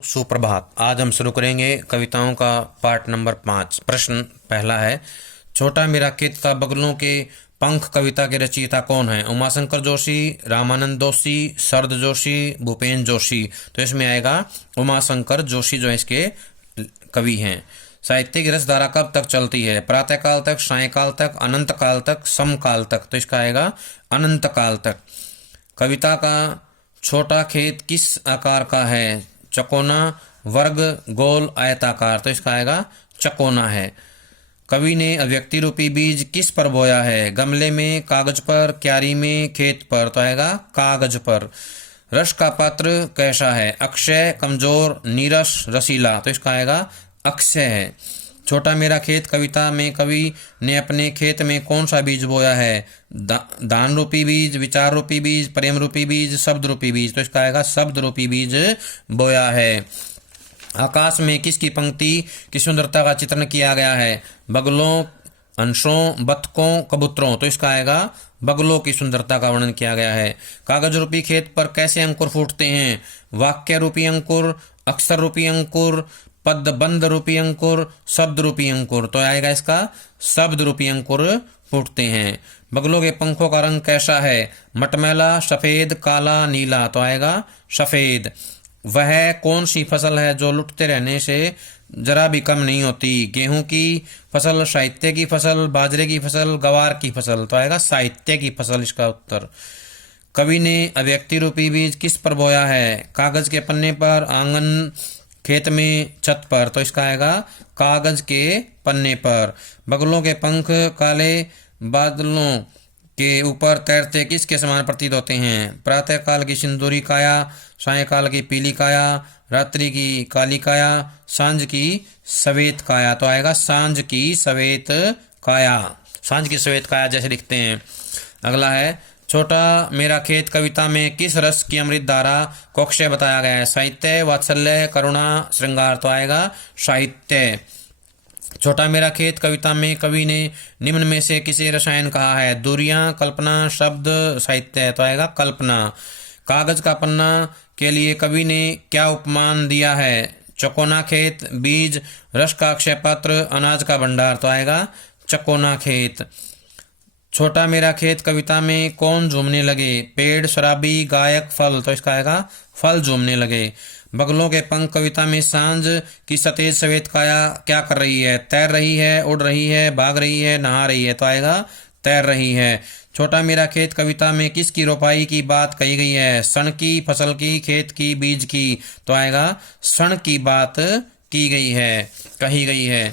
सुप्रभात। आज हम शुरू करेंगे कविताओं का पार्ट नंबर 5। प्रश्न पहला है, छोटा मेरा खेत का बगलों के पंख कविता के रचयिता कौन है? उमाशंकर जोशी, रामानंद जोशी, शरद जोशी, भूपेन जोशी। तो इसमें आएगा उमाशंकर जोशी जो इसके कवि हैं। साहित्य की रसधारा कब तक चलती है? प्रातःकाल तक, सायंकाल तक, अनंत काल तक, समकाल तक। तो इसका आएगा अनंत काल तक। कविता का छोटा खेत किस आकार का है? चकोना, वर्ग, गोल, आयताकार। तो इसका आएगा चकोना है। कवि ने अभिव्यक्ति रूपी बीज किस पर बोया है? गमले में, कागज पर, क्यारी में, खेत पर। तो आएगा कागज पर। रस का पात्र कैसा है? अक्षय, कमजोर, नीरस, रसीला। तो इसका आएगा अक्षय है। छोटा मेरा खेत कविता में कवि ने अपने खेत में कौन सा बीज बोया है? दान रूपी बीज, विचार रूपी बीज, प्रेम रूपी बीज, शब्द रूपी बीज। तो इसका आएगा शब्द रूपी बीज बोया है। आकाश में किसकी पंक्ति की सुंदरता का चित्रण किया गया है? बगलों, अंशों, बतकों, कबूतरों। तो इसका आएगा बगलों की सुंदरता का वर्णन किया गया है। कागज रूपी खेत पर कैसे अंकुर फूटते हैं? वाक्य रूपी अंकुर, अक्षर रूपी अंकुर, पदबंध रूपी अंकुर, शब्द रूपी अंकुर। तो आएगा इसका शब्द रूपी अंकुर फूटते हैं। बगलों के पंखों का रंग कैसा है? मटमैला, सफेद, काला, नीला। तो आएगा सफेद। वह कौन सी फसल है जो लुटते रहने से जरा भी कम नहीं होती? गेहूं की फसल, साहित्य की फसल, बाजरे की फसल, गवार की फसल। तो आएगा साहित्य की फसल इसका उत्तर। कवि ने अभिव्यक्ति रूपी बीज किस पर बोया है? कागज के पन्ने पर, आंगन, खेत में, छत पर। तो इसका आएगा कागज के पन्ने पर। बगलों के पंख काले बादलों के ऊपर तैरते किसके समान प्रतीत होते हैं? प्रातःकाल की सिंदूरी काया, सायंकाल की पीली काया, रात्रि की काली काया, सांझ की सवेत काया। तो आएगा सांझ की सवेत काया। सांझ की सवेत काया जैसे लिखते हैं। अगला है, छोटा मेरा खेत कविता में किस रस की अमृत धारा को अक्षय बताया गया है? साहित्य, वात्सल्य, करुणा, श्रृंगार। तो आएगा साहित्य। छोटा मेरा खेत कविता में कवि ने निम्न में से किसे रसायन कहा है? दूरियां, कल्पना, शब्द, साहित्य। तो आएगा कल्पना। कागज का पन्ना के लिए कवि ने क्या उपमान दिया है? चकोना खेत, बीज, रस का अक्षय पात्र, अनाज का भंडार। तो आएगा चकोना खेत। छोटा मेरा खेत कविता में कौन झूमने लगे? पेड़, शराबी, गायक, फल। तो इसका आएगा फल झूमने लगे। बगलों के पंख कविता में सांझ की सतेज सवेत काया क्या कर रही है? तैर रही है, उड़ रही है, भाग रही है, नहा रही है। तो आएगा तैर रही है। छोटा मेरा खेत कविता में किसकी रोपाई की बात कही गई है? सन की, फसल की, खेत की, बीज की। तो आएगा सन की बात की गई है, कही गई है।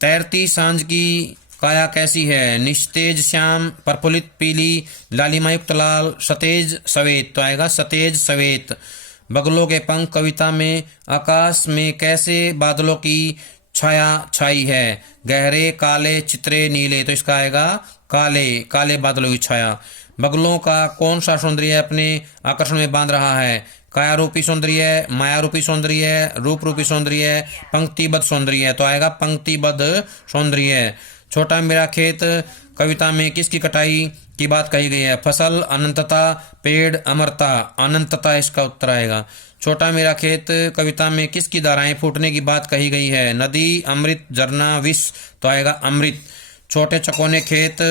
तैरती सांझ की काया कैसी है? निस्तेज श्याम, प्रफुल्लित पीली, लालिमायुक्त लाल, सतेज सवेत। तो आएगा सतेज सवेत। बगलों के पंख कविता में आकाश में कैसे बादलों की छाया छाई है? गहरे, काले, चित्रे, नीले। तो इसका आएगा काले, काले बादलों की छाया। बगलों का कौन सा सौंदर्य अपने आकर्षण में बांध रहा है? काया रूपी सौंदर्य, माया रूपी सौंदर्य, रूप रूपी सौंदर्य, पंक्तिबद्ध सौंदर्य। तो आएगा पंक्तिबद्ध सौंदर्य। छोटा मेरा खेत कविता में किसकी कटाई की बात कही गई है? फसल, अनंतता, पेड़, अमरता। अनंतता इसका उत्तर आएगा। छोटा मेरा खेत कविता में किसकी धाराएं फूटने की बात कही गई है? नदी, अमृत, झरना, विष। तो आएगा अमृत। छोटे चकोने खेत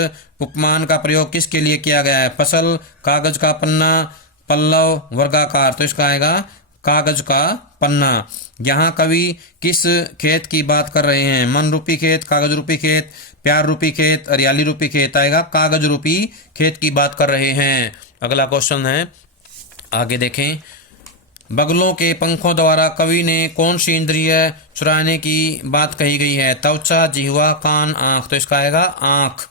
उपमान का प्रयोग किसके लिए किया गया है? फसल, कागज का पन्ना, पल्लव, वर्गाकार। तो इसका आएगा कागज का पन्ना। यहाँ कवि किस खेत की बात कर रहे हैं? मन रूपी खेत, कागज रूपी खेत, प्यार रूपी खेत, हरियाली रूपी खेत। आएगा कागज रूपी खेत की बात कर रहे हैं। अगला क्वेश्चन है, आगे देखें। बगलों के पंखों द्वारा कवि ने कौन सी इंद्रिय चुराने की बात कही गई है? त्वचा, जिह्वा, कान, आंख। तो इसका आएगा आंख।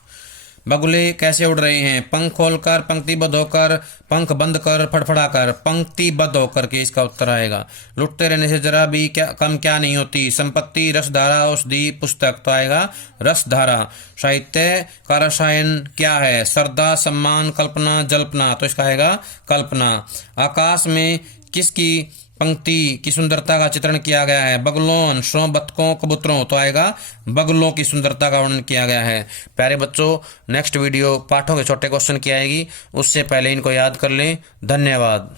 बगुले कैसे उड़ रहे हैं? पंख खोलकर, पंक्तिबद्ध होकर, पंख बंद कर, फड़फड़ाकर। पंक्तिबद्ध होकर के इसका उत्तर आएगा। लुटते रहने से जरा भी कम क्या नहीं होती? संपत्ति, रसधारा, औषधि, पुस्तक। तो आएगा रसधारा। साहित्य का रसायन क्या है? श्रद्धा, सम्मान, कल्पना, जल्पना। तो इसका आएगा कल्पना। आकाश में किसकी पंक्ति की सुंदरता का चित्रण किया गया है? बगलों, अंशों, बतकों, कबूतरों। तो आएगा बगलों की सुंदरता का वर्णन किया गया है। प्यारे बच्चों, नेक्स्ट वीडियो पाठों के छोटे क्वेश्चन की आएगी, उससे पहले इनको याद कर लें। धन्यवाद।